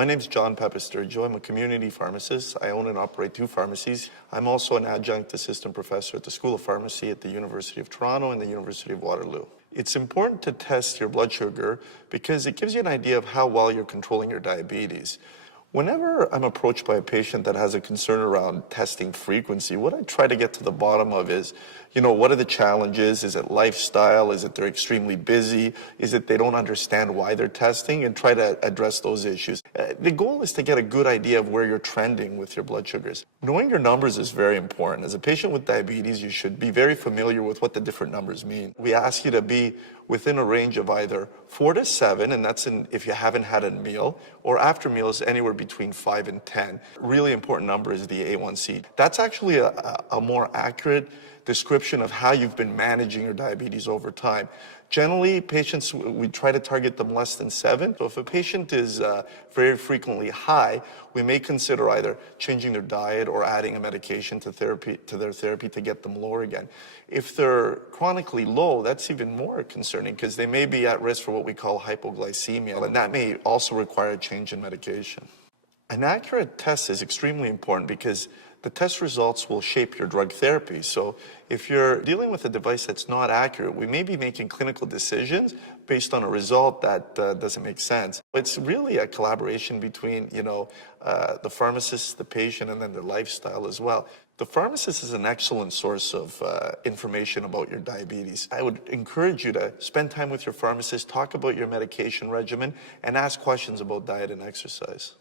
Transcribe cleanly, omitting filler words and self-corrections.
My name is John Papastergiou. I'm a community pharmacist. I own and operate 2 pharmacies. I'm also an adjunct assistant professor at the School of Pharmacy at the University of Toronto and the University of Waterloo. It's important to test your blood sugar because it gives you an idea of how well you're controlling your diabetes. Whenever I'm approached by a patient that has a concern around testing frequency, what I try to get to the bottom of is, what are the challenges? Is it lifestyle? Is it they're extremely busy? Is it they don't understand why they're testing? And try to address those issues. The goal is to get a good idea of where you're trending with your blood sugars. Knowing your numbers is very important. As a patient with diabetes, you should be very familiar with what the different numbers mean. We ask you to be within a range of either 4 to 7, and that's if you haven't had a meal, or after meals anywhere between 5 and 10. Really important number is the A1C. That's actually a more accurate description of how you've been managing your diabetes over time. Generally, patients, we try to target them less than 7. So if a patient is very frequently high, we may consider either changing their diet or adding a medication to their therapy to get them lower again. If they're chronically low, that's even more concerning because they may be at risk for what we call hypoglycemia, and that may also require a change in medication. An accurate test is extremely important because the test results will shape your drug therapy. So if you're dealing with a device that's not accurate, we may be making clinical decisions based on a result that doesn't make sense. It's really a collaboration between, the pharmacist, the patient, and then their lifestyle as well. The pharmacist is an excellent source of information about your diabetes. I would encourage you to spend time with your pharmacist, talk about your medication regimen, and ask questions about diet and exercise.